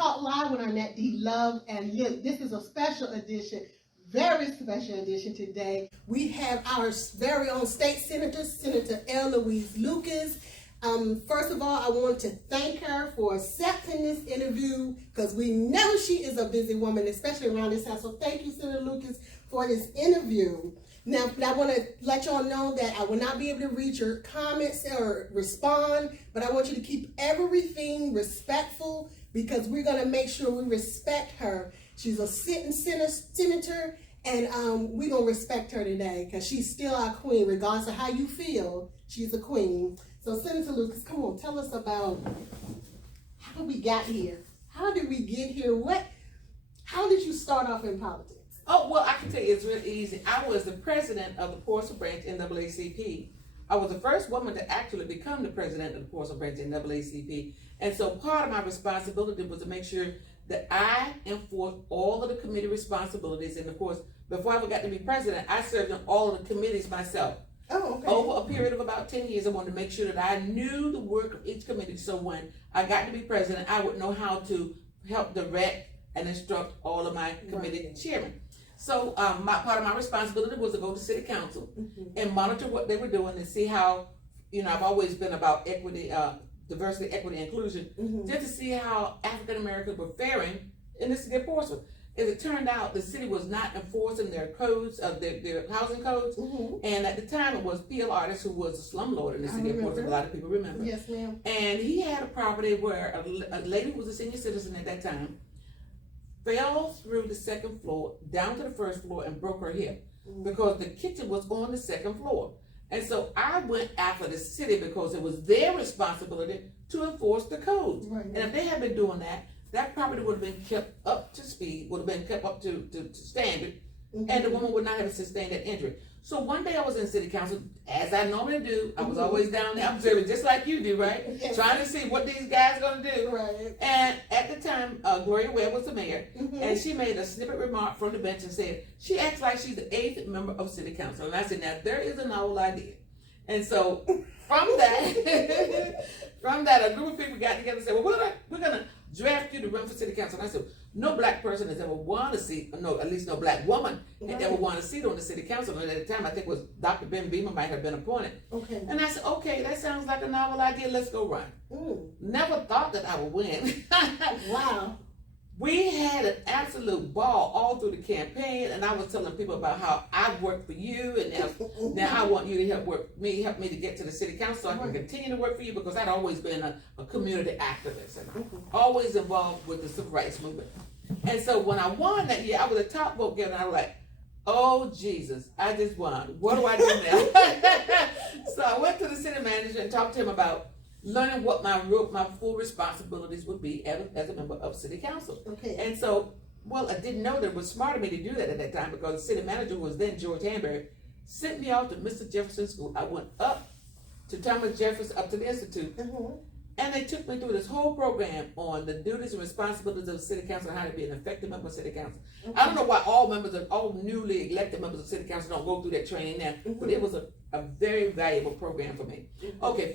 Talk Live with Arnette, D. Love, and Lip. This is a special edition, very special edition today. We have our very own state senator, Senator Louise Lucas. First of all, I want to thank her for accepting this interview because we know she is a busy woman, especially around this house. So thank you, Senator Lucas, for this interview. Now, I want to let y'all know that I will not be able to read your comments or respond, but I want you to keep everything respectful because we're going to make sure we respect her. She's a sitting senator, and we're going to respect her today because she's still our queen. Regardless of how you feel, she's a queen. So, Senator Lucas, come on, tell us about how we got here. How did we get here? How did you start off in politics? Oh, well, I can tell you it's really easy. I was the president of the Portsmouth Branch NAACP. I was the first woman to actually become the president of the Portsmouth Branch NAACP. And so part of my responsibility was to make sure that I enforced all of the committee responsibilities. And of course, before I ever got to be president, I served on all of the committees myself. Oh, okay. Over a period of about 10 years, I wanted to make sure that I knew the work of each committee. So when I got to be president, I would know how to help direct and instruct all of my committee chairmen. So part of my responsibility was to go to city council and monitor what they were doing and see how, I've always been about equity, diversity, equity, inclusion, just to see how African Americans were faring in the city of Portsmouth. As it turned out, the city was not enforcing their codes, their housing codes, and at the time it was P.L. Artist, who was a slumlord in the city of Portsmouth. A lot of people remember. Yes, ma'am. And he had a property where a lady who was a senior citizen at that time fell through the second floor down to the first floor and broke her hip because the kitchen was on the second floor. And so I went after the city because it was their responsibility to enforce the codes. Right. And if they had been doing that, that property would have been kept up to speed, would have been kept up to standard, and the woman would not have sustained that injury. So one day I was in city council, as I normally do. I was always down there observing, just like you do, right? Yes. Trying to see what these guys are going to do. Right. And at the time, Gloria Webb was the mayor, and she made a snippet remark from the bench and said, she acts like she's the 8th member of city council. And I said, now there is a novel idea. And so from that, a group of people got together and said, well, we're going to draft you to run for city council. And I said, no black person has ever won a seat, at least no black woman had ever won a seat on the city council. And at the time, I think it was Dr. Ben Beamer might have been appointed. Okay. And I said, okay, that sounds like a novel idea. Let's go run. Never thought that I would win. Wow. We had an absolute ball all through the campaign, and I was telling people about how I've worked for you, and now I want you to help me to get to the city council so I can continue to work for you, because I'd always been a community activist and always involved with the civil rights movement. And so when I won that year, I was a top vote getter, and I was like, oh Jesus, I just won. What do I do now? So I went to the city manager and talked to him about learning what my full responsibilities would be as a member of city council. Okay. And so, I didn't know that it was smart of me to do that at that time, because the city manager, who was then George Hanbury, sent me off to Mr. Jefferson School. I went up to Thomas Jefferson, up to the Institute, and they took me through this whole program on the duties and responsibilities of the city council and how to be an effective member of city council. I don't know why all newly elected members of city council don't go through that training now, but it was a very valuable program for me. Okay,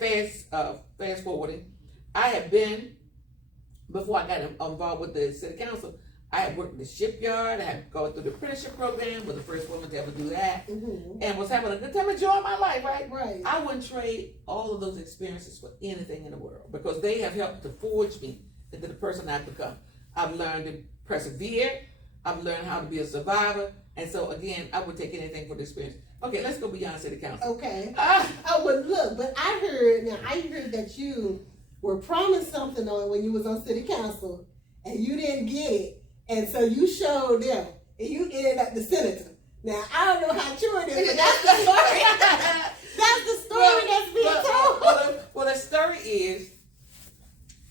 fast forwarding. I had been, before I got involved with the city council, I had worked in the shipyard. I had gone through the apprenticeship program, was the first woman to ever do that, and was having a good time, enjoying my life, right? Right. I wouldn't trade all of those experiences for anything in the world, because they have helped to forge me into the person I've become. I've learned to persevere. I've learned how to be a survivor. And so, again, I would take anything for the experience. Okay, let's go beyond city council. Okay. Look, but I heard that you were promised something when you was on city council, and you didn't get it. And so you showed them, and you ended up the senator. Now, I don't know how true it is, but that's the story. That's the story that's being told. Well, the story is,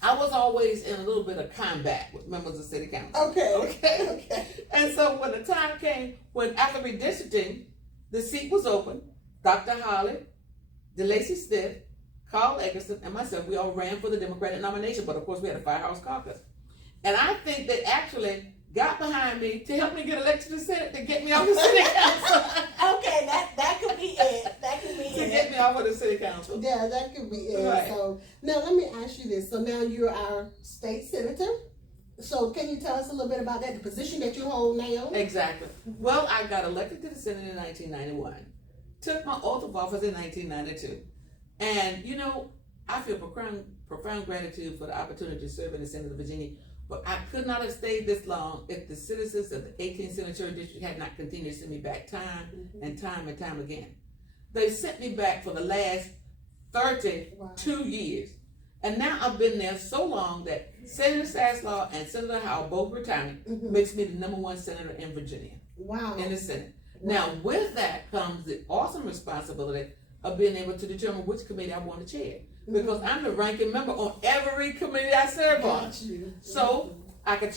I was always in a little bit of combat with members of city council. Okay. And so when the time came, after redistricting, the seat was open. Dr. Holly, DeLacy Stiff, Carl Eggerson, and myself, we all ran for the Democratic nomination, but of course we had a firehouse caucus. And I think they actually got behind me to help me get elected to Senate, to get me off the city council. Okay, that could be it. That could be it. To get me off of the city council. Yeah, that could be it. Right. So now let me ask you this. So now you're our state senator. So can you tell us a little bit about that, the position that you hold now? Exactly. Well, I got elected to the Senate in 1991. Took my oath of office in 1992. And, you know, I feel profound gratitude for the opportunity to serve in the Senate of Virginia. But I could not have stayed this long if the citizens of the 18th Senatorial District had not continued to send me back time and time and time again. They sent me back for the last 32 years. And now I've been there so long that Senator Saslaw and Senator Howell, both retiring, makes me the #1 senator in Virginia. Wow. In the Senate. Now, with that comes the awesome responsibility of being able to determine which committee I want to chair. Because I'm the ranking member on every committee I serve on. So I could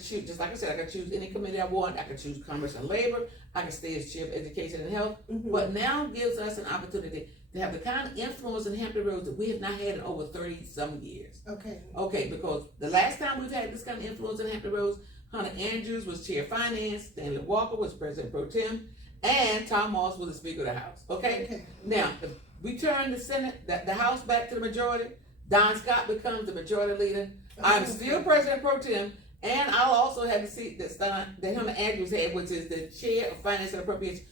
choose, just like I said, I could choose any committee I want. I could choose Commerce and Labor. I could stay as chair of Education and Health. But now gives us an opportunity to have the kind of influence in Hampton Roads that we have not had in over 30-some years. Okay, because the last time we've had this kind of influence in Hampton Roads, Hunter Andrews was chair of finance, Stanley Walker was president pro tem, and Tom Moss was the Speaker of the House. Okay? Now, if we turn the Senate, the House back to the majority, Don Scott becomes the majority leader. I'm still president pro tem, and I'll also have the seat that Hunter Andrews had, which is the chair of finance and appropriation.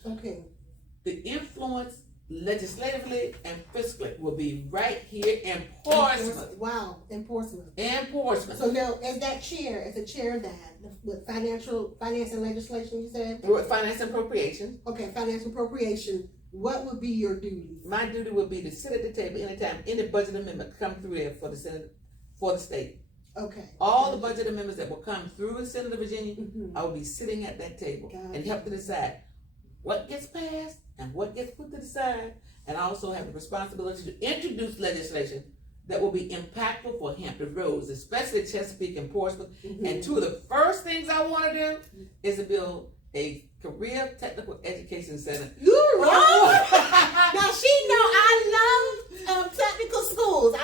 The influence legislatively and fiscally will be right here in Portsmouth. Wow, in Portsmouth. In Portsmouth. So now, as that chair, as a chair of that, with finance and legislation, you said? With finance and appropriation. Okay, finance and appropriation. What would be your duties? My duty would be to sit at the table anytime any budget amendment come through there for the Senate, for the state. All the budget amendments that will come through the Senate of Virginia, I will be sitting at that table and help to decide what gets passed and what gets put to the side. And I also have the responsibility to introduce legislation that will be impactful for Hampton Roads, especially Chesapeake and Portsmouth. And two of the first things I want to do is to build a career technical education center. You're right. Now she know I love technical schools.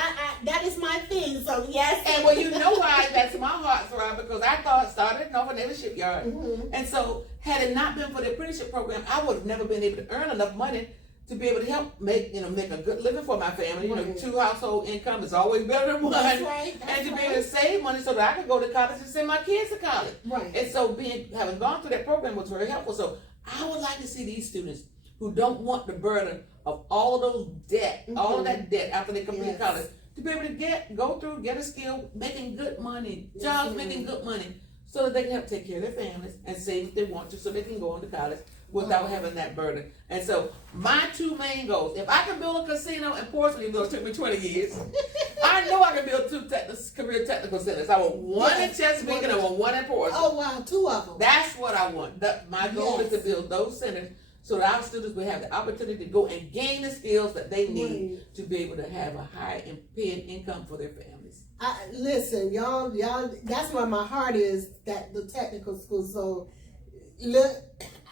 That is my thing. So yes. And well, you know why that's my heartthrob, because I started in Norfolk Naval Shipyard, and so had it not been for the apprenticeship program, I would have never been able to earn enough money to be able to help make a good living for my family. You know, 2 household income is always better than one. That's right. And to be able to save money so that I could go to college and send my kids to college. And so having gone through that program was very helpful. So I would like to see these students who don't want the burden of all of those debt, all of that debt after they complete college, to be able to go through, get a skill, making good money, jobs making good money, so that they can help take care of their families and save if they want to, so they can go on to college without having that burden. And so my 2 main goals, if I can build a casino in Portsmouth, even though it took me 20 years, I know I can build 2 career technical centers. I want one in Chesapeake and I want one in Portsmouth. Oh wow, 2 of them. That's what I want. My goal is to build those centers so that our students will have the opportunity to go and gain the skills that they need to be able to have a high and paying income for their families. Listen, y'all, that's where my heart is, that the technical school. So look,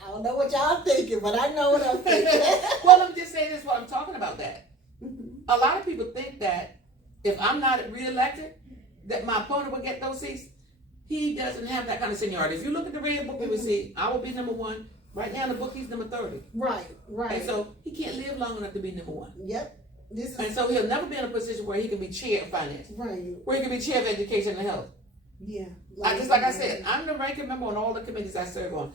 I don't know what y'all thinking, but I know what I'm thinking. Well, let me just say this while I'm talking about that. A lot of people think that if I'm not reelected, that my opponent will get those seats. He doesn't have that kind of seniority. If you look at the red book, you will see I will be #1. Right now in the book, he's number 30. Right. And so he can't live long enough to be #1. Yep. And so he'll never be in a position where he can be chair of finance. Where he can be chair of education and health. Yeah. Just like I said, I'm the ranking member on all the committees I serve on.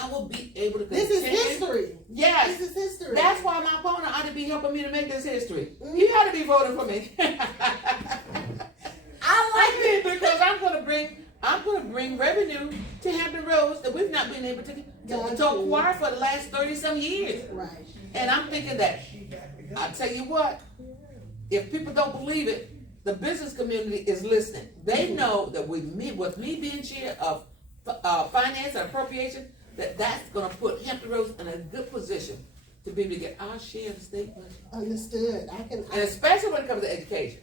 I will be able to continue. This is history. Yes. This is history. That's why my opponent ought to be helping me to make this history. He ought to be voting for me. I like it because I'm going to bring revenue to Hampton Roads that we've not been able to acquire for the last 30-some years. Right. And I'm thinking that, I'll tell you what, if people don't believe it, the business community is listening. They know that with me being chair of finance and appropriation, that's going to put Hampton Roads in a good position to be able to get our share of the state budget. Understood. And especially when it comes to education,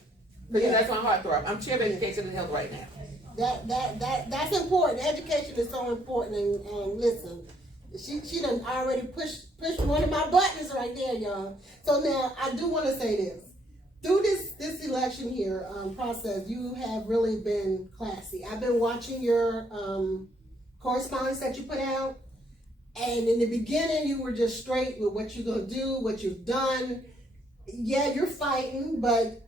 because that's my heartthrob. I'm chair of education and health right now. That's important. Education is so important. And listen, she done already pushed one of my buttons right there, y'all. So now I do want to say this. Through this election here process, you have really been classy. I've been watching your correspondence that you put out, and in the beginning you were just straight with what you're gonna do, what you've done. Yeah, you're fighting, but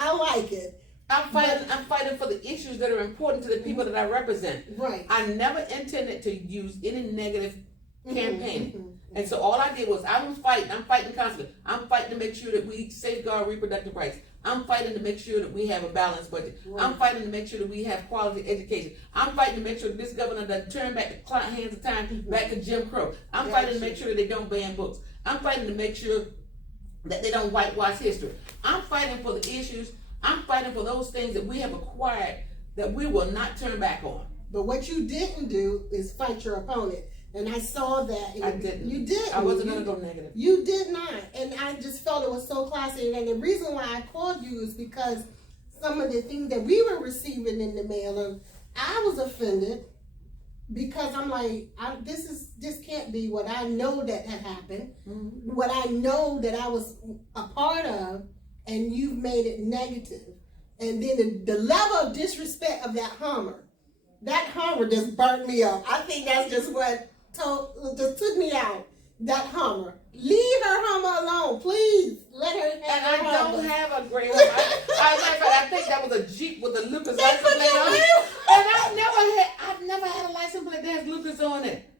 I like it. I'm fighting for the issues that are important to the people that I represent. Right. I never intended to use any negative campaigning. Mm-hmm. And so all I did was I'm fighting constantly. I'm fighting to make sure that we safeguard reproductive rights. I'm fighting to make sure that we have a balanced budget. Right. I'm fighting to make sure that we have quality education. I'm fighting to make sure that this governor doesn't turn back the hands of time back to Jim Crow. I'm fighting to make sure that they don't ban books. I'm fighting to make sure that they don't whitewash history. I'm fighting for the issues. I'm fighting for those things that we have acquired that we will not turn back on. But what you didn't do is fight your opponent. And I saw that. I didn't. You didn't. I wasn't going to go negative. You did not. And I just felt it was so classy. And the reason why I called you is because some of the things that we were receiving in the mail, and I was offended because I'm like, this can't be what I know that had happened, what I know that I was a part of, and you've made it negative. And then the level of disrespect of that Hummer just burnt me up. I think that's just what just took me out. That Hummer. Leave her Hummer alone, please. Let her have And her I Hummer. don't have a gray one. I think that was a Jeep with a Lucas license plate on it. And I've never had a license plate that has Lucas on it.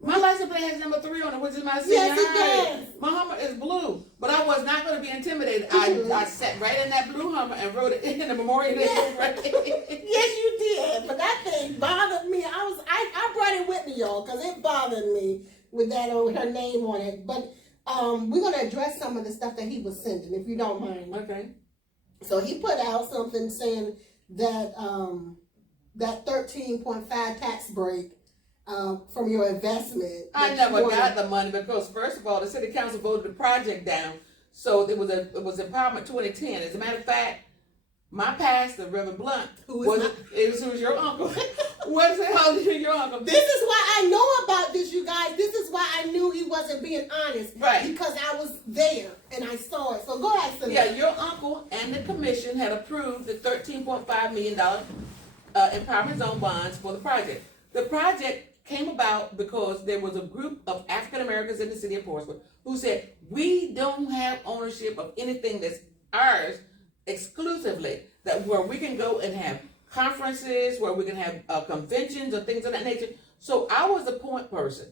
My license plate has number 3 on it, which is my senior Yes, it high. does. My Hummer is blue, but I was not going to be intimidated. I sat right in that blue Hummer and wrote it in the Memorial Day. Yes, you did. But that thing bothered me. I brought it with me, y'all, because it bothered me with that her name on it. But we're going to address some of the stuff that he was sending, if you don't mind. Okay. So he put out something saying that that 13.5 tax break from your investment. I never got the money because, first of all, the city council voted the project down. So it was Empowerment 2010. As a matter of fact, my pastor, Reverend Blunt, who's your uncle. What the hell is your uncle? This is why I know about this, you guys. This is why I knew he wasn't being honest. Right. Because I was there and I saw it. So go ahead, Selena. Yeah, your uncle and the commission had approved the $13.5 million empowerment zone bonds for the project. The project came about because there was a group of African Americans in the city of Portsmouth who said, we don't have ownership of anything that's ours exclusively, that where we can go and have conferences, where we can have conventions or things of that nature. So I was the point person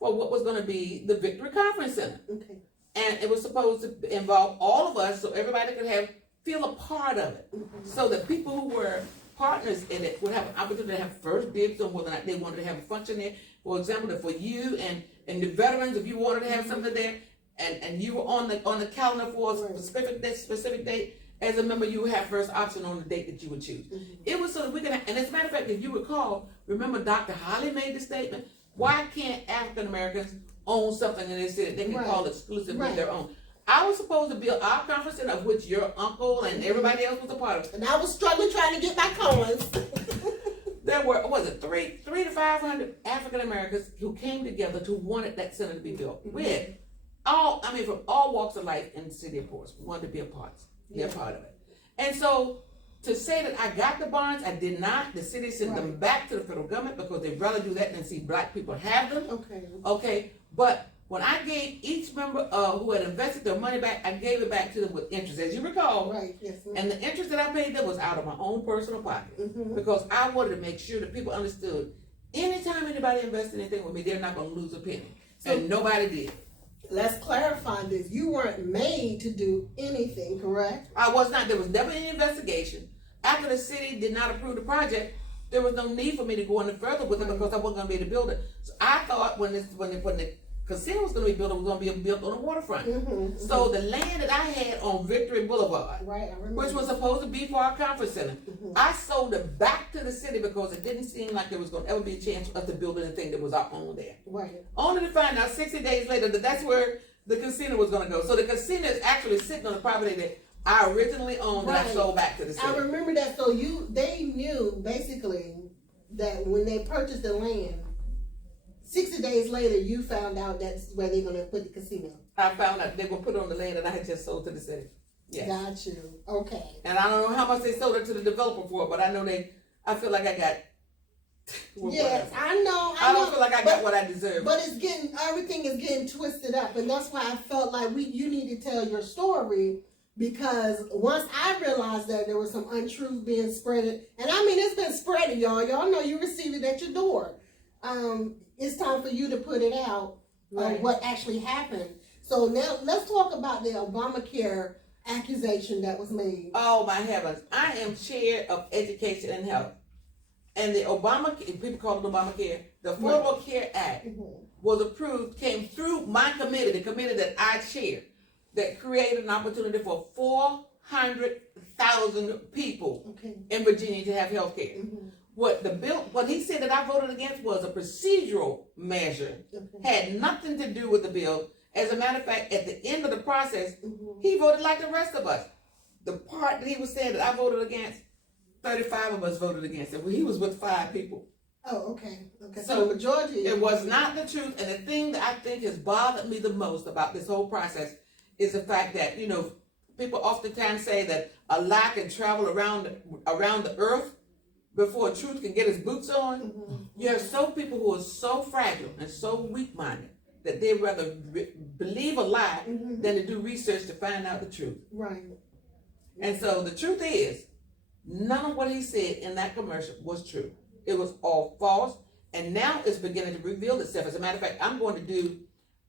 for what was going to be the Victory Conference Center. Okay. And it was supposed to involve all of us so everybody could feel a part of it. So that people who were partners in it would have an opportunity to have first dibs on whether or not they wanted to have a function there. For example, for you and the veterans, if you wanted to have something there and you were on the calendar for a specific date, as a member, you would have first option on the date that you would choose. It was so that we could and as a matter of fact, if you recall, remember Dr. Holly made the statement, why can't African Americans own something in this city they can call exclusively their own? I was supposed to build our conference center, of which your uncle and everybody else was a part of. And I was struggling trying to get my coins. There were, three to 500 African Americans who came together to wanted that center to be built with from all walks of life in the city of Portsmouth, wanted to be a part of it. And so to say that I got the bonds, I did not. The city sent them back to the federal government because they'd rather do that than see black people have them. Okay. But when I gave each member who had invested their money back, I gave it back to them with interest, as you recall. Right, yes. And the interest that I paid them was out of my own personal pocket because I wanted to make sure that people understood anytime anybody invests anything with me, they're not going to lose a penny. And nobody did. Let's clarify this. You weren't made to do anything, correct? I was not. There was never any investigation. After the city did not approve the project, there was no need for me to go any further with it because I wasn't going to be able to build it. So I thought when the casino was going to be built, it was going to be built on the waterfront. So the land that I had on Victory Boulevard, which was supposed to be for our conference center, I sold it back to the city because it didn't seem like there was going to ever be a chance for us to build anything that was our own there. Only to find out 60 days later that that's where the casino was going to go. So the casino is actually sitting on the property that I originally owned that I sold back to the city. I remember that. So they knew basically that when they purchased the land, 60 days later, you found out that's where they're going to put the casino. I found out they were put on the land that I had just sold to the city. Yes. Got you. Okay. And I don't know how much they sold it to the developer for, but I know I feel like I got. Yes, I know. I don't feel like I got what I deserve. But everything is getting twisted up, and that's why I felt like you need to tell your story because once I realized that there was some untruth being spreaded, and I mean, it's been spreading, y'all. Y'all know you receive it at your door. It's time for you to put it out on what actually happened. So now let's talk about the Obamacare accusation that was made. Oh my heavens. I am chair of education and health. And the Obamacare, people call it Obamacare, the Affordable Care Act was approved, came through my committee, the committee that I chair, that created an opportunity for 400,000 people in Virginia to have health care. What he said that I voted against was a procedural measure, had nothing to do with the bill. As a matter of fact, at the end of the process, he voted like the rest of us. The part that he was saying that I voted against, 35 of us voted against it. Well, he was with 5 people. Oh, okay. So the majority. It was not the truth. And the thing that I think has bothered me the most about this whole process is the fact that, people oftentimes say that a lie can travel around the earth before truth can get its boots on. You have some people who are so fragile and so weak-minded that they'd rather believe a lie than to do research to find out the truth. Right. And so the truth is, none of what he said in that commercial was true. It was all false, and now it's beginning to reveal itself. As a matter of fact, I'm going to do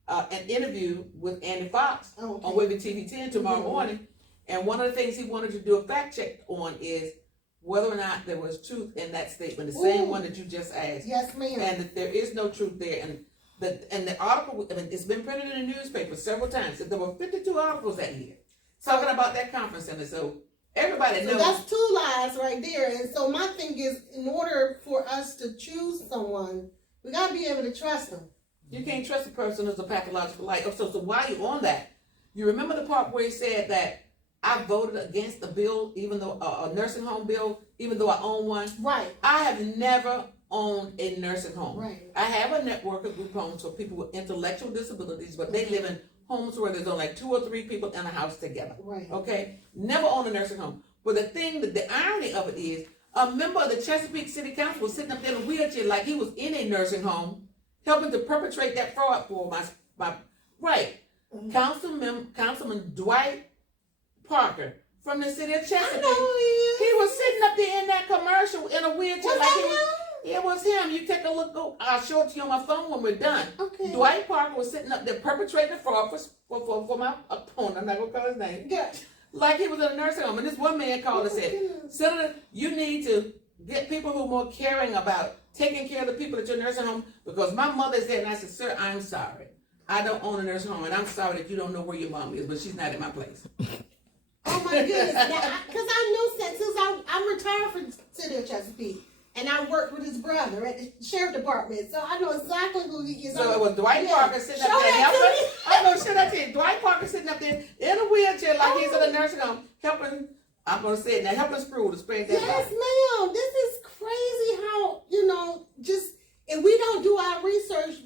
an interview with Andy Fox on Wavy TV 10 tomorrow morning, and one of the things he wanted to do a fact check on is whether or not there was truth in that statement, the same one that you just asked. Yes, ma'am. And that there is no truth there. And the article, it's been printed in the newspaper several times. There were 52 articles that year talking about that conference center. So everybody knows. So that's 2 lies right there. And so my thing is, in order for us to choose someone, we got to be able to trust them. You can't trust a person who's a pathological liar. So while you're on that, you remember the part where he said that I voted against the bill, even though a nursing home bill, even though I own one. Right. I have never owned a nursing home. Right. I have a network of group homes for people with intellectual disabilities, but they live in homes where there's only like 2 or 3 people in a house together. Right. Okay. Never owned a nursing home. But the irony of it is, a member of the Chesapeake City Council was sitting up there in a wheelchair like he was in a nursing home, helping to perpetrate that fraud for my right. Councilman Dwight Parker from the city of Chesapeake. He was sitting up there in that commercial in a wheelchair. It was him. You take a look. I'll show it to you on my phone when we're done. Okay. Dwight Parker was sitting up there perpetrating fraud for my opponent. I'm not going to call his name. Yeah. Like he was in a nursing home. And this one man called and said, Senator, you need to get people who are more caring about taking care of the people at your nursing home because my mother's there. And I said, sir, I'm sorry. I don't own a nursing home. And I'm sorry that you don't know where your mom is, but she's not in my place. Oh my goodness. Because I know since I'm retired from City of Chesapeake. And I worked with his brother at the sheriff department, so I know exactly who he is. So it was Dwight Parker sitting up there helping. I'm going to show that to you. Dwight Parker sitting up there in a wheelchair like he's in a nursing home, helping, I'm going to say it now, helping Sproul to spread that. Yes, ma'am. This is crazy how, just, if we don't do our research,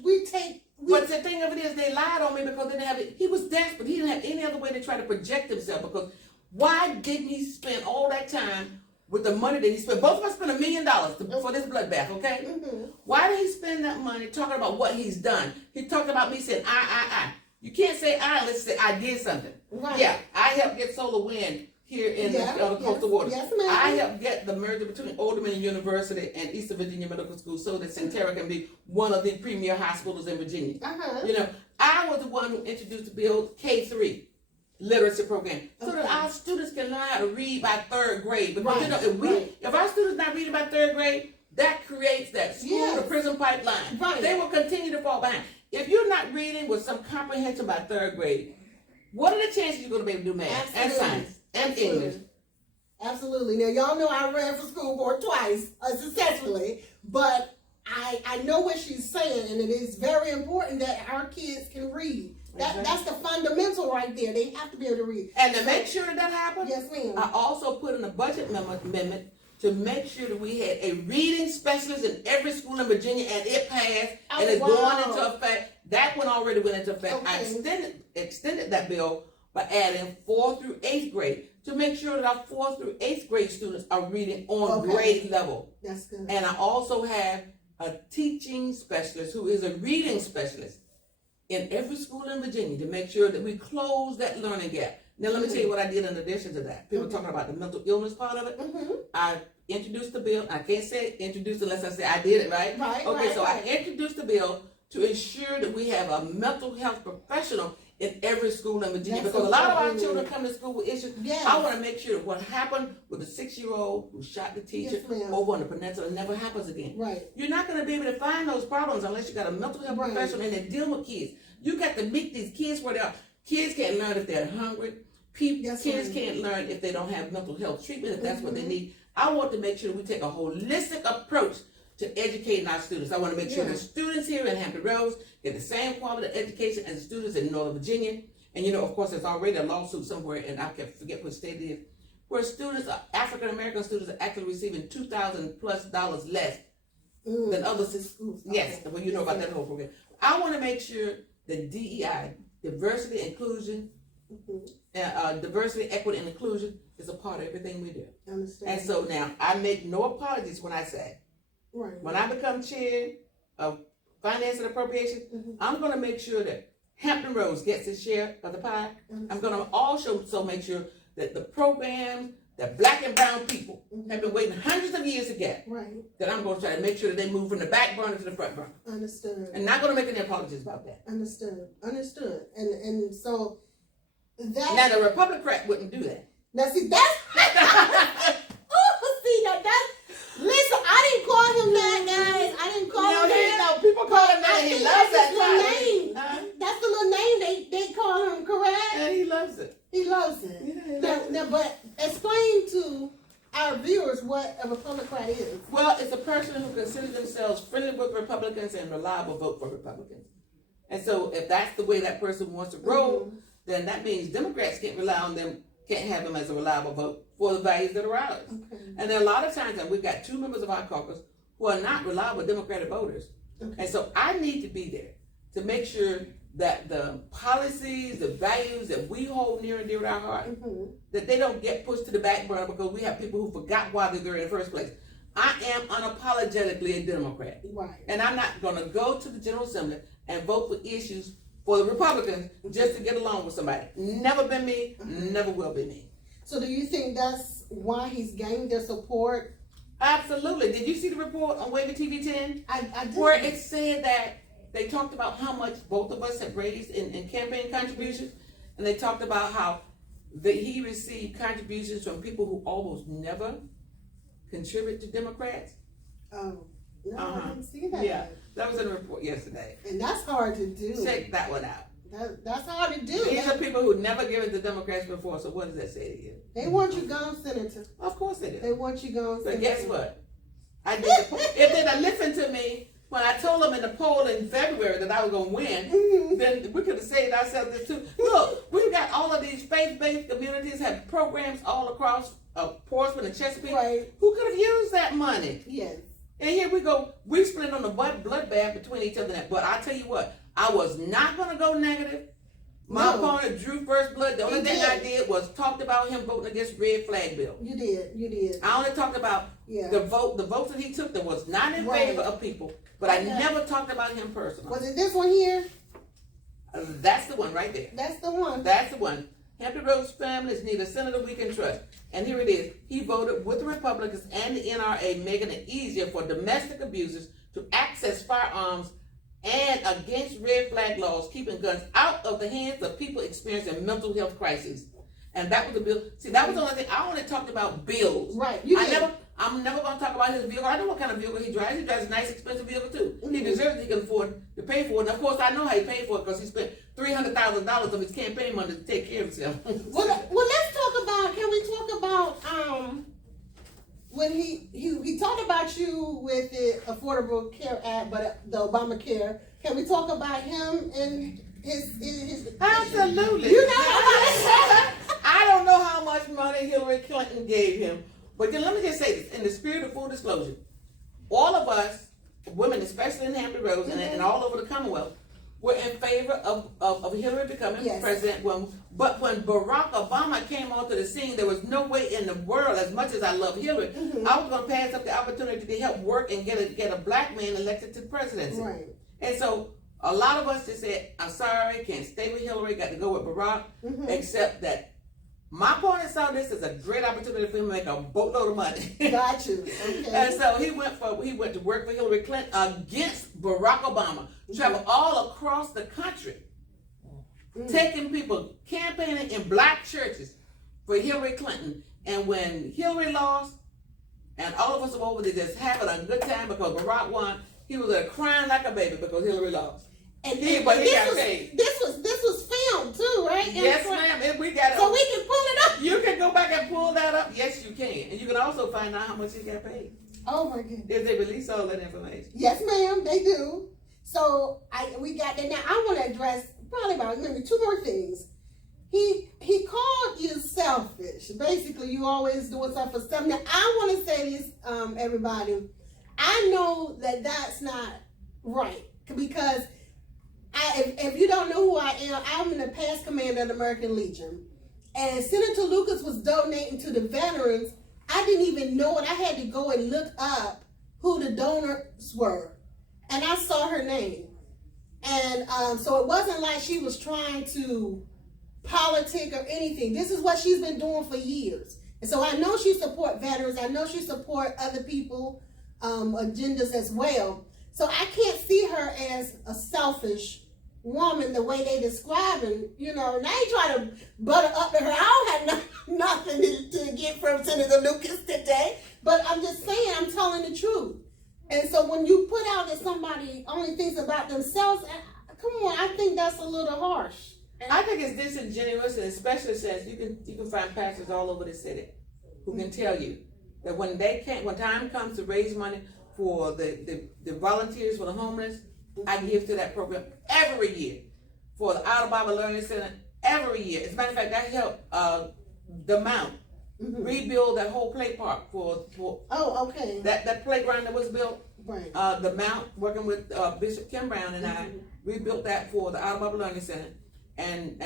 But the thing of it is, they lied on me because they didn't have it. He was desperate. He didn't have any other way to try to project himself because why didn't he spend all that time with the money that he spent? Both of us spent $1 million for this bloodbath, okay? Why did he spend that money talking about what he's done? He talked about me saying, I. You can't say I unless you say I did something. Right. Yeah, I helped get solar wind here in the coastal waters. Yes, ma'am. I helped get the merger between Old Dominion University and Eastern Virginia Medical School so that Centera can be one of the premier hospitals in Virginia. I was the one who introduced the bill K3 literacy program so that our students can learn how to read by 3rd grade. Because if our students not reading by 3rd grade, that creates that school to prison pipeline. Right. They will continue to fall behind. If you're not reading with some comprehension by 3rd grade, what are the chances you're going to be able to do math and science and English? Absolutely. Now y'all know I ran for school board twice successfully, but I know what she's saying, and it is very important that our kids can read. That's the fundamental right there. They have to be able to read. And to make sure that happens, yes, ma'am. I also put in a budget amendment to make sure that we had a reading specialist in every school in Virginia, and it passed, and it's going into effect. That one already went into effect. I extended that bill by adding 4th through 8th grade to make sure that our 4th through 8th grade students are reading on grade level. That's good. And I also have a teaching specialist who is a reading specialist in every school in Virginia to make sure that we close that learning gap. Now let me tell you what I did in addition to that. People talking about the mental illness part of it. I introduced the bill. I can't say introduced unless I say I did it, right? Right. Okay, right, so right. I introduced the bill to ensure that we have a mental health professional in every school in Virginia, That's because a lot of our important. children come to school with issues. Yes. I want to make sure that what happened with the 6-year-old who shot the teacher Yes, ma'am. over on the peninsula never happens again. Right. You're not going to be able to find those problems unless you got a mental health Right. professional and they deal with kids. You got to meet these kids where they are. Kids can't learn if they're hungry. That's Kids right. can't learn if they don't have mental health treatment, if that's what they need. I want to make sure we take a holistic approach to educating our students. I want to make sure Yeah. the students here in Hampton Roads get the same quality of education as the students in Northern Virginia. And of course, there's already a lawsuit somewhere, and I can forget what state it is, where students, African American students, are actually receiving $2,000+ less than other schools. Yes, Okay. well, you know about that whole program. I want to make sure that DEI, diversity, inclusion, diversity, equity, and inclusion is a part of everything we do. Understand. And so now I make no apologies when I say, right. when I become chair of finance and appropriation, I'm going to make sure that Hampton Roads gets its share of the pie. I'm going to also make sure that the programs that black and brown people have been waiting hundreds of years to get, Right. that I'm going to try to make sure that they move from the back burner to the front burner. Understood. And not going to make any apologies about that. Understood. And so that Now the Republican wouldn't do that. now see that's oh see now that's listen, I didn't call him that, guys. I didn't call him that. People call him that. I And he think loves that's his little that name. title. That's the little name they call him, correct? And he loves it. He loves it. Yeah, he loves Now, but explain to our viewers what a Republican is. Well, it's a person who considers themselves friendly with Republicans and reliable vote for Republicans. And so if that's the way that person wants to roll, then that means Democrats can't rely on them, can't have them as a reliable vote for the values that are ours. Okay. And there are a lot of times that we've got 2 members of our caucus who are not reliable Democratic voters. Okay. And so I need to be there to make sure that the policies, the values that we hold near and dear to our heart, that they don't get pushed to the back burner because we have people who forgot why they're there in the first place. I am unapologetically a Democrat. Right. And I'm not going to go to the General Assembly and vote for issues for the Republicans just to get along with somebody. Never been me, never will be me. So do you think that's why he's gained their support? Absolutely. Did you see the report on Wavy TV 10? I did. Where it said that they talked about how much both of us have raised in campaign contributions, and they talked about how he received contributions from people who almost never contribute to Democrats. Oh, no, I didn't see that. Yeah, that was in a report yesterday. And that's hard to do. Check that one out. That's hard to do. These are people who never given to Democrats before, so what does that say to you? They want you gone, Senator. Of course they do. They want you gone, But Senator. guess what? I did if they'd have listened to me when I told them in the poll in February that I was going to win, then we could have saved ourselves this too. Look, we've got all of these faith-based communities, have programs all across Portsmouth and Chesapeake. Right. Who could have used that money? Yes. And here we go. We split on the bloodbath between each other. But I tell you what, I was not going to go negative. My opponent drew first blood. The only thing I did was talked about him voting against red flag bill. You did. I only talked about the votes that he took that was not in favor of people. But I never talked about him personally. Was it this one here? That's the one right there. That's the one. That's the one. Hampton Roads families need a senator we can trust. And here it is. He voted with the Republicans and the NRA, making it easier for domestic abusers to access firearms and against red flag laws, keeping guns out of the hands of people experiencing mental health crises. And that was the bill. See, that was the only thing. I only talked about bills. Right. I'm never going to talk about his vehicle. I know what kind of vehicle he drives. He drives a nice, expensive vehicle too. He deserves it. He can afford to pay for it. And of course, I know how he paid for it because he spent $300,000 of his campaign money to take care of himself. Well, let's talk about. Can we talk about when he talked about you with the Affordable Care Act, but the Obamacare? Can we talk about him and his Absolutely. You know, I don't know how much money Hillary Clinton gave him, but then let me just say this, in the spirit of full disclosure, all of us, women, especially in Hampton Roads and all over the Commonwealth, were in favor of Hillary becoming president. But when Barack Obama came onto the scene, there was no way in the world, as much as I love Hillary, I was going to pass up the opportunity to help work and get a black man elected to the presidency. Right. And so a lot of us just said, I'm sorry, can't stay with Hillary, got to go with Barack, except that My opponent saw this as a great opportunity for him to make a boatload of money. Got you. Okay. And so he went to work for Hillary Clinton against Barack Obama, traveled all across the country, taking people campaigning in black churches for Hillary Clinton. And when Hillary lost, and all of us were over there just having a good time because Barack won, he was there crying like a baby because Hillary lost. And he got paid. This was filmed too, right? Yes, ma'am. And we got it. So we can pull it up. You can go back and pull that up. Yes, you can. And you can also find out how much he got paid. Oh my goodness. If they release all that information. Yes, ma'am, they do. So we got that. Now I want to address probably about maybe two more things. He called you selfish. Basically, you always doing something for something. Now, I want to say this, everybody. I know that that's not right because if you don't know who I am, I'm the past commander of the American Legion. And Senator Lucas was donating to the veterans. I didn't even know it. I had to go and look up who the donors were. And I saw her name. And so it wasn't like she was trying to politic or anything. This is what she's been doing for years. And so I know she support veterans. I know she support other people agendas as well. So I can't see her as a selfish woman the way they describing, and I ain't trying to butter up to her. I don't have nothing to get from Senator Lucas today, but I'm just saying, I'm telling the truth. And so when you put out that somebody only thinks about themselves, come on, I think that's a little harsh. I think it's disingenuous, and especially since you can find pastors all over the city who can tell you that when time comes to raise money for the volunteers for the homeless, I give to that program every year. For the Outer Bible Learning Center every year. As a matter of fact, I helped the Mount rebuild that whole play park for oh, okay. That playground that was built. Right. The Mount, working with Bishop Kim Brown and I rebuilt that for the Outer Bible Learning Center. And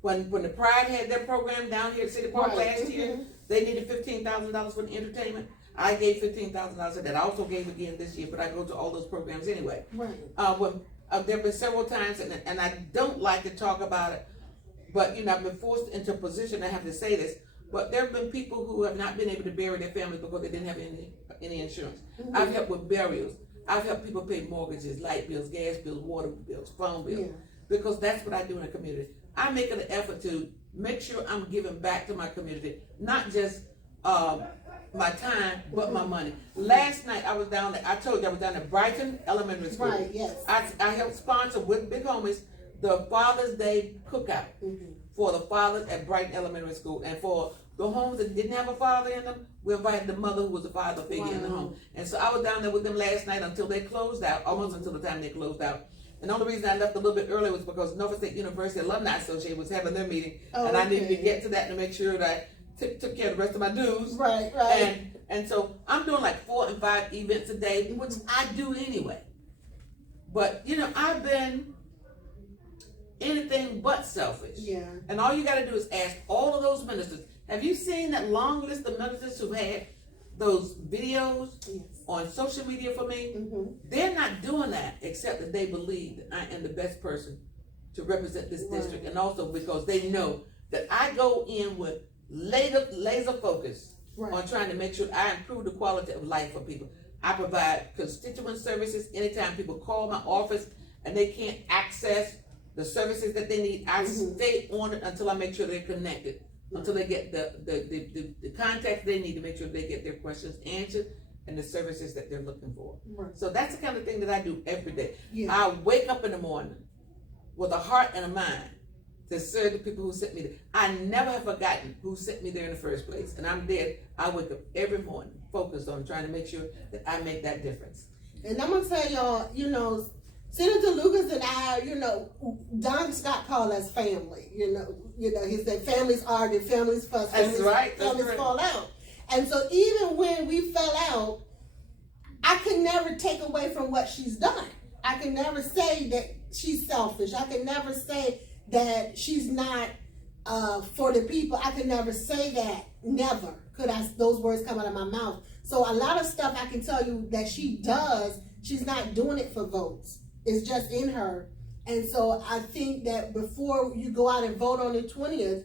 when the Pride had their program down here at City Park last year, they needed $15,000 for the entertainment. I gave $15,000 of that. I also gave again this year, but I go to all those programs anyway. Right. There have been several times, and I don't like to talk about it, but I've been forced into a position, I have to say this, but there have been people who have not been able to bury their families because they didn't have any insurance. I've helped with burials. I've helped people pay mortgages, light bills, gas bills, water bills, phone bills, because that's what I do in the community. I make an effort to make sure I'm giving back to my community, not just my time, but my money. Last night I was down there, I told you I was down at Brighton Elementary School. Right, yes. I helped sponsor with Big Homies the Father's Day cookout for the fathers at Brighton Elementary School. And for the homes that didn't have a father in them, we invited the mother who was a father figure in the home. And so I was down there with them last night until they closed out, almost until the time they closed out. And the only reason I left a little bit early was because Norfolk State University Alumni Association was having their meeting, and I needed to get to that to make sure that I took care of the rest of my dues. Right. And so I'm doing like 4 and 5 events a day, which I do anyway. But I've been anything but selfish. Yeah. And all you got to do is ask all of those ministers. Have you seen that long list of ministers who had those videos on social media for me? They're not doing that except that they believe that I am the best person to represent this district, and also because they know that I go in with laser focus on trying to make sure I improve the quality of life for people. I provide constituent services anytime people call my office and they can't access the services that they need. I stay on it until I make sure they're connected, until they get the contacts they need to make sure they get their questions answered and the services that they're looking for. So that's the kind of thing that I do every day. I wake up in the morning with a heart and a mind to serve the people who sent me there. I never have forgotten who sent me there in the first place. And I'm there. I wake up every morning focused on trying to make sure that I make that difference. And I'm going to tell y'all, Senator Lucas and I, Don Scott called us family. He said families argue, families fuss, families fall out. And so even when we fell out, I could never take away from what she's done. I can never say that she's selfish. I can never say that she's not for the people. I could never say that. Never could those words come out of my mouth. So a lot of stuff I can tell you that she does, she's not doing it for votes. It's just in her. And so I think that before you go out and vote on the 20th,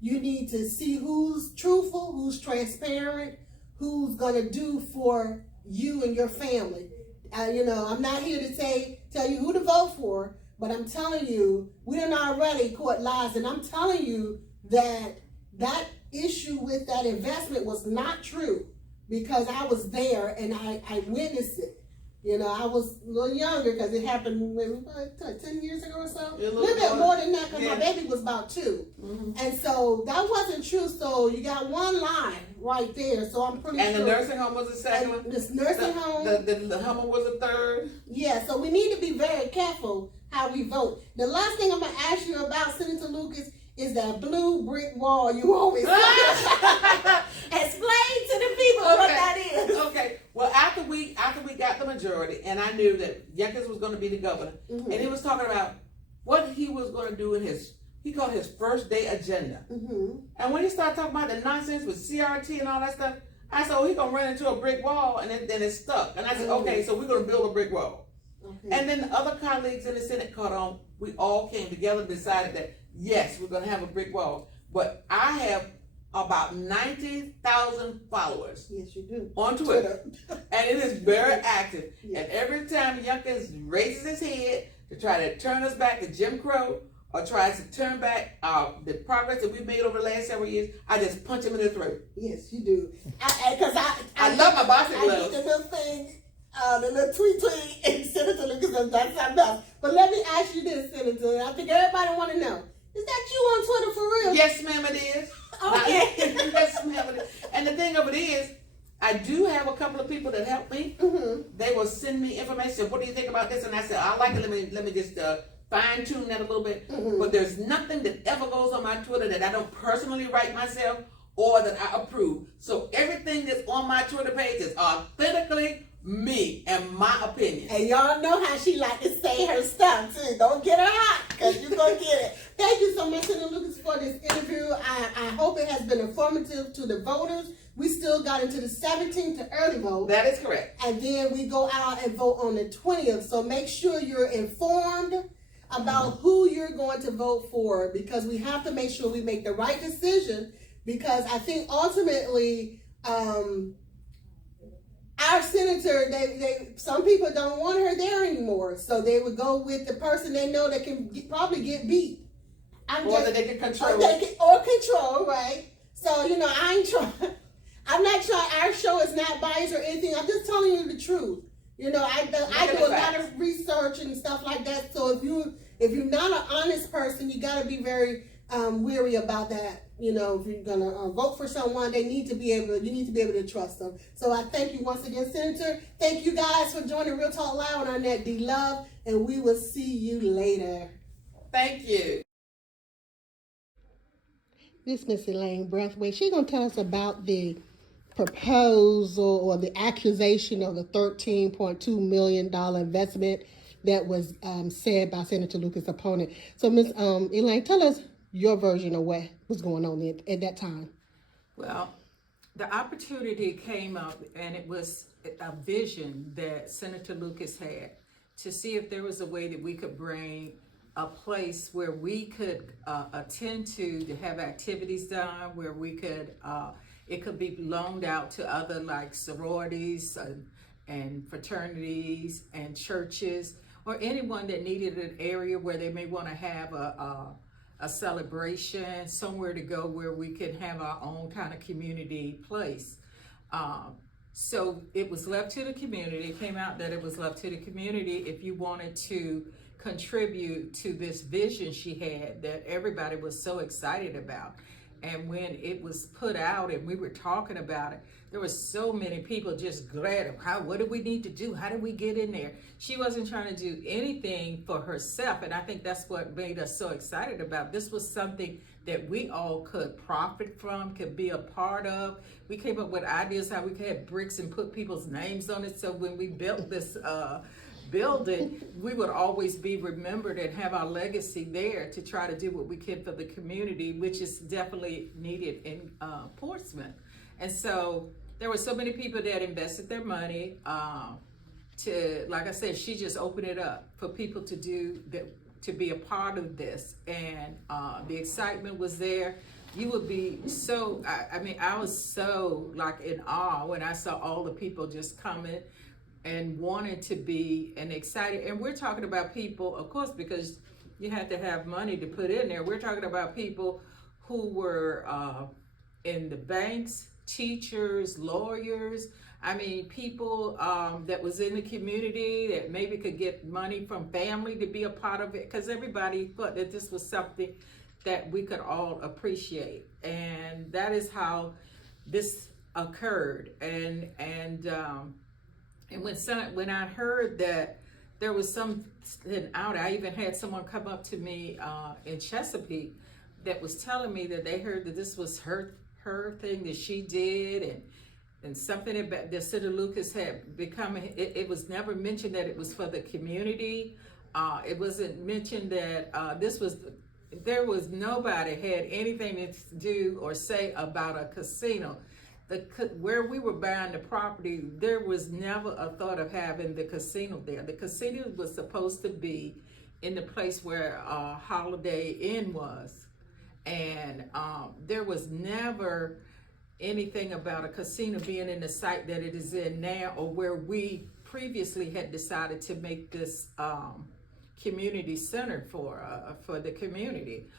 You need to see who's truthful, who's transparent, who's gonna do for you and your family. I'm not here to tell you who to vote for, but I'm telling you, we done already caught lies, and I'm telling you that issue with that investment was not true, because I was there and I witnessed it. I was a little younger because it happened maybe 10 years ago or so. A little bit more than that, because my baby was about 2. Mm-hmm. And so that wasn't true. So you got one line right there. So I'm pretty sure. And the nursing home was the second one? This nursing home. The Hummer was the third? Yeah, so we need to be very careful how we vote. The last thing I'm going to ask you about, Senator Lucas, is that blue brick wall you always explain to the people what that is. Okay. Well, after we got the majority, and I knew that Yuckers was going to be the governor, mm-hmm. and he was talking about what he was going to do in he called his first day agenda. Mm-hmm. And when he started talking about the nonsense with CRT and all that stuff, I said, he's going to run into a brick wall, and then it stuck. And I said, okay, so we're going to build a brick wall. Okay. And then the other colleagues in the Senate caught on. We all came together and decided that, yes, we're going to have a brick wall. But I have about 90,000 followers. Yes, you do. On Twitter. And it is very active. Yes. And every time Youngkins raises his head to try to turn us back to Jim Crow, or tries to turn back the progress that we've made over the last several years, I just punch him in the throat. Yes, you do. Because I love my boxing gloves. I get the little thing, the little tweet, and Senator Lucas, that's something else. But let me ask you this, Senator. I think everybody want to know. Is that you on Twitter for real? Yes, ma'am, it is. Okay. Yes, ma'am, it is. And the thing of it is, I do have a couple of people that help me. Mm-hmm. They will send me information. What do you think about this? And I said, I like it. Let me just fine tune that a little bit. Mm-hmm. But there's nothing that ever goes on my Twitter that I don't personally write myself or that I approve. So everything that's on my Twitter page is authentically me and my opinion. And y'all know how she like to say her stuff too. Don't get her hot, because you're going to get it. Thank you so much, Senator Lucas, for this interview. I hope it has been informative to the voters. We still got into the 17th to early vote. That is correct. And then we go out and vote on the 20th. So make sure you're informed about who you're going to vote for, because we have to make sure we make the right decision, because I think ultimately our senator, some people don't want her there anymore, so they would go with the person they know that can probably get beat. That they can control. Or control, right? So, I ain't trying. I'm not trying. Our show is not biased or anything. I'm just telling you the truth. I do a lot of research and stuff like that. So if you're not an honest person, you got to be very weary about that. If you're gonna vote for someone, you need to be able to trust them. So I thank you once again, Senator. Thank you guys for joining Real Talk Live on Arnette D. Love, and we will see you later. Thank you. This Miss Elaine Breathwaite, she's gonna tell us about the proposal or the accusation of the $13.2 million investment that was said by Senator Lucas' opponent. So, Ms. Elaine, tell us your version of what was going on at that time. Well, the opportunity came up, and it was a vision that Senator Lucas had to see if there was a way that we could bring a place where we could attend to have activities done, where we could it could be loaned out to other like sororities and fraternities and churches, or anyone that needed an area where they may want to have a celebration, somewhere to go where we could have our own kind of community place. So it was left to the community. It came out that it was left to the community if you wanted to contribute to this vision she had that everybody was so excited about. And when it was put out and we were talking about it, there were so many people just glad of what do we need to do? How do we get in there? She wasn't trying to do anything for herself. And I think that's what made us so excited about. This was something that we all could profit from, could be a part of. We came up with ideas how we could have bricks and put people's names on it. So when we built this building, we would always be remembered and have our legacy there to try to do what we can for the community, which is definitely needed in Portsmouth. And so there were so many people that invested their money to, like I said, she just opened it up for people to do that, to be a part of this. And the excitement was there. you would be so, I mean, I was so like in awe when I saw all the people just coming and wanted to be and excited. And we're talking about people, of course, because you had to have money to put in there. We're talking about people who were in the banks, teachers, lawyers. I mean, people that was in the community that maybe could get money from family to be a part of it, because everybody thought that this was something that we could all appreciate. And that is how this occurred. And when I heard that there was something out, I even had someone come up to me in Chesapeake that was telling me that they heard that this was her thing that she did, and something about that Senator Lucas had become. It was never mentioned that it was for the community. It wasn't mentioned that there was nobody had anything to do or say about a casino. Where we were buying the property, there was never a thought of having the casino there. The casino was supposed to be in the place where Holiday Inn was. And there was never anything about a casino being in the site that it is in now, or where we previously had decided to make this community center for the community.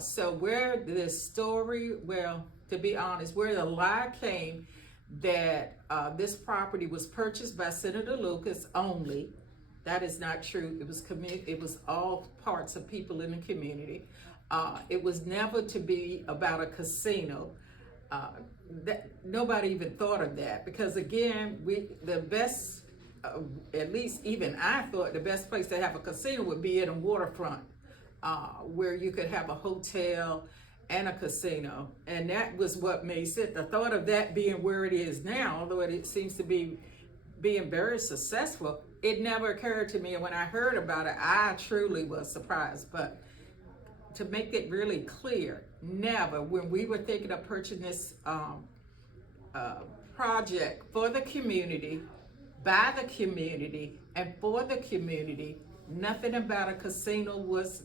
So where this story, well, to be honest, where the lie came that this property was purchased by Senator Lucas only, that is not true. It was all parts of people in the community. It was never to be about a casino. That nobody even thought of that, because again, the best, at least even I thought the best place to have a casino would be in a waterfront, where you could have a hotel and a casino, and that was what made sense. The thought of that being where it is now, although it seems to be being very successful, it never occurred to me. And when I heard about it, I truly was surprised. But to make it really clear, never, when we were thinking of purchasing this project for the community, by the community, and for the community, nothing about a casino was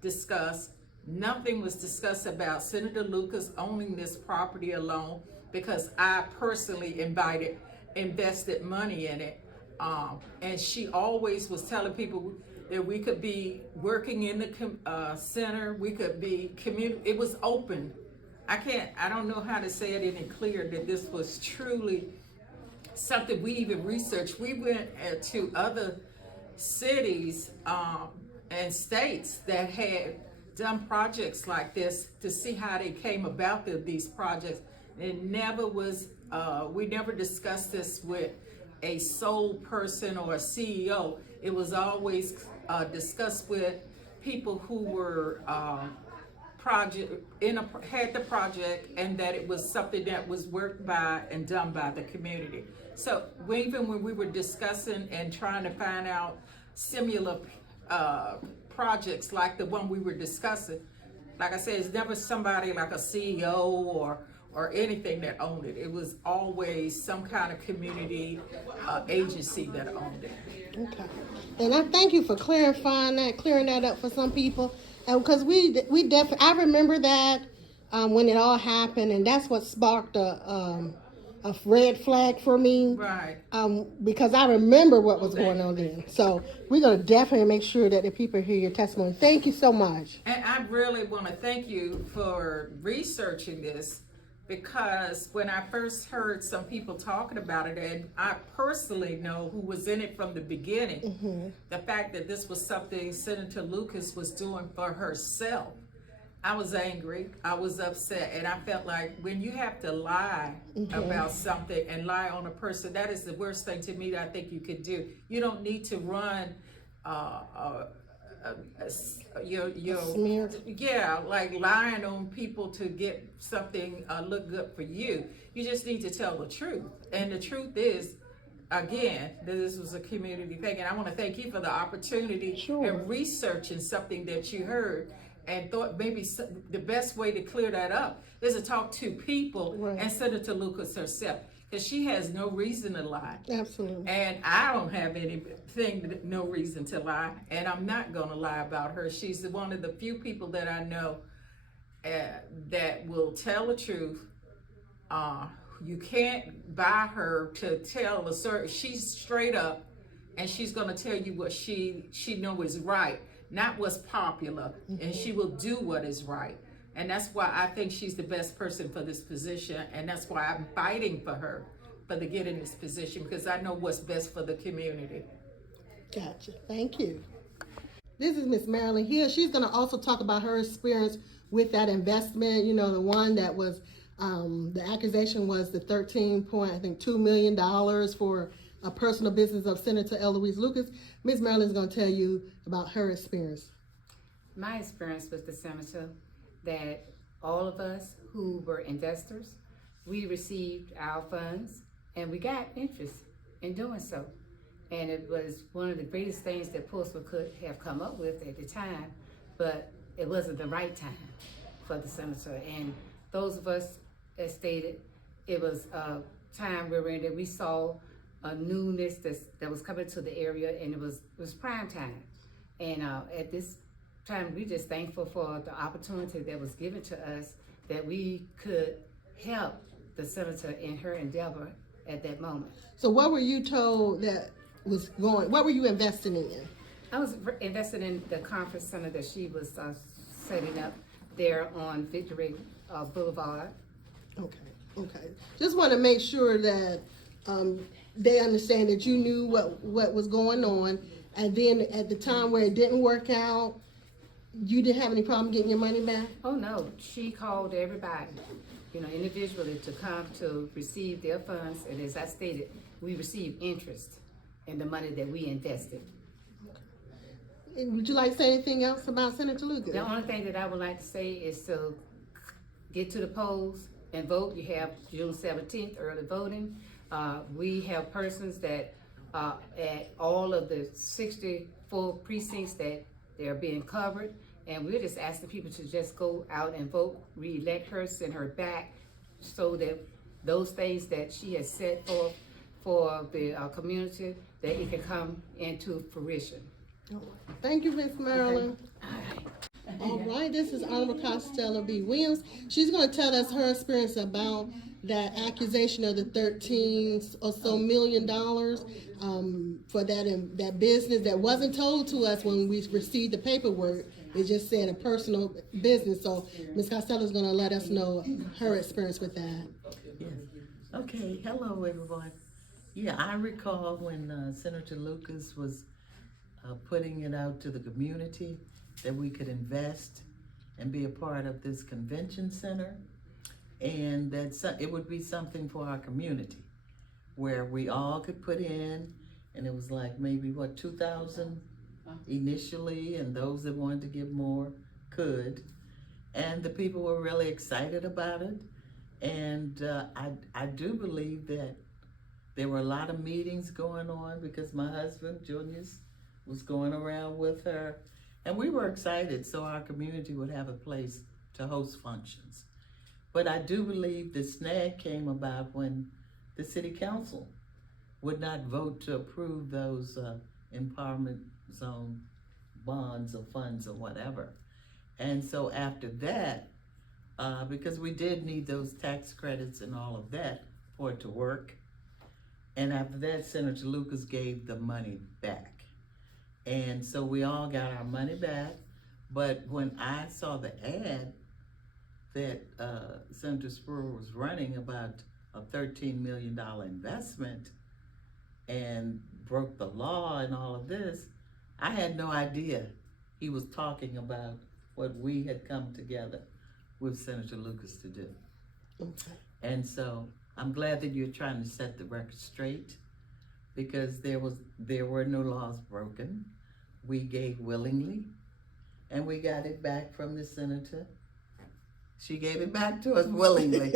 discussed. Nothing was discussed about Senator Lucas owning this property alone, because I personally invested money in it. And she always was telling people that we could be working in the center, we could be it was open. I don't know how to say it any clearer, that this was truly something we even researched. We went to other cities and states that had done projects like this to see how they came about these projects. It never was, we never discussed this with a sole person or a CEO. It was always discussed with people who were had the project, and that it was something that was worked by and done by the community. So even when we were discussing and trying to find out similar projects like the one we were discussing, like I said, it's never somebody like a CEO or anything that owned it. It was always some kind of community agency that owned it. Okay. And I thank you for clearing that up for some people. And because we definitely, I remember that when it all happened, and that's what sparked a red flag for me. Right. Because I remember what was going on then. So we're going to definitely make sure that the people hear your testimony. Thank you so much. And I really want to thank you for researching this, because when I first heard some people talking about it, and I personally know who was in it from the beginning, the fact that this was something Senator Lucas was doing for herself, I was angry, I was upset, and I felt like when you have to lie about something and lie on a person, that is the worst thing to me that I think you could do. You don't need to run like lying on people to get something look good for you. You just need to tell the truth. And the truth is, again, that this was a community thing. And I want to thank you for the opportunity and researching something that you heard, and thought maybe the best way to clear that up is to talk to people and Senator Lucas herself, because she has no reason to lie. Absolutely. And I don't have no reason to lie, and I'm not going to lie about her. She's one of the few people that I know that will tell the truth. You can't buy her to tell a certain, she's straight up and she's gonna tell you what she know is right, not what's popular, and she will do what is right. And that's why I think she's the best person for this position, and that's why I'm fighting for her to get in this position, because I know what's best for the community. Gotcha. Thank you. This is Miss Marilyn Hill. She's going to also talk about her experience with that investment. You know, the one that was, the accusation was the $13.2 million for a personal business of Senator Louise Lucas. Miss Marilyn is going to tell you about her experience. My experience with the senator, that all of us who were investors, we received our funds and we got interest in doing so. And it was one of the greatest things that Portsmouth could have come up with at the time, but it wasn't the right time for the senator. And those of us that stated, it was a time we were in that we saw a newness that was coming to the area, and it was prime time. And at this time, we just thankful for the opportunity that was given to us, that we could help the senator in her endeavor at that moment. So what were you told that was going, what were you investing in? I was invested in the conference center that she was setting up there on Victory Boulevard. Okay. Just want to make sure that they understand that you knew what was going on, and then at the time where it didn't work out, you didn't have any problem getting your money back? Oh no, she called everybody, individually to come to receive their funds, and as I stated, we received interest in the money that we invested. And would you like to say anything else about Senator Lucas? The only thing that I would like to say is to get to the polls and vote. You have June 17th, early voting. We have persons that at all of the 64 precincts that they're being covered, and we're just asking people to just go out and vote, re-elect her, send her back, so that those things that she has set forth for the community, that it can come into fruition. Thank you, Miss Marilyn. Okay. All right, this is Honorable Costello B. Williams. She's going to tell us her experience about that accusation of the $13 or so million for that business that wasn't told to us when we received the paperwork. It just said a personal business. So Ms. Costello is going to let us know her experience with that. Yes. Okay. Hello, everyone. Yeah, I recall when Senator Lucas was putting it out to the community that we could invest and be a part of this convention center, and that it would be something for our community where we all could put in, and it was like maybe what, 2,000 initially, and those that wanted to give more could, and the people were really excited about it. And I do believe that there were a lot of meetings going on because my husband, Junius, was going around with her, and we were excited so our community would have a place to host functions. But I do believe the snag came about when the city council would not vote to approve those empowerment zone bonds or funds or whatever. And so after that, because we did need those tax credits and all of that for it to work, and after that, Senator Lucas gave the money back. And so we all got our money back. But when I saw the ad that Senator Spur was running about a $13 million investment and broke the law and all of this, I had no idea he was talking about what we had come together with Senator Lucas to do. Okay. And so I'm glad that you're trying to set the record straight, because there were no laws broken. We gave willingly, and we got it back from the senator. She gave it back to us willingly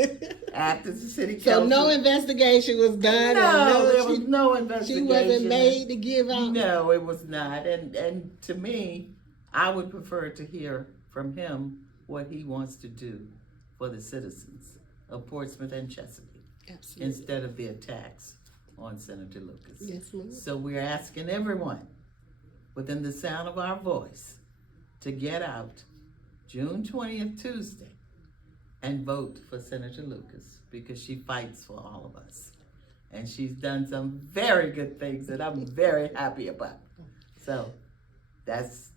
after the city council. So no investigation was done? No, there was no investigation. She wasn't made to give out? No, it was not. And to me, I would prefer to hear from him what he wants to do for the citizens of Portsmouth and Chesapeake. Absolutely. Instead of the attacks on Senator Lucas. Yes, ma'am. So we're asking everyone within the sound of our voice to get out June 20th, Tuesday, and vote for Senator Lucas, because she fights for all of us. And she's done some very good things that I'm very happy about. So that's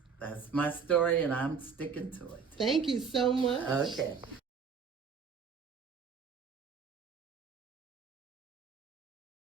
my story, and I'm sticking to it. Thank you so much. Okay.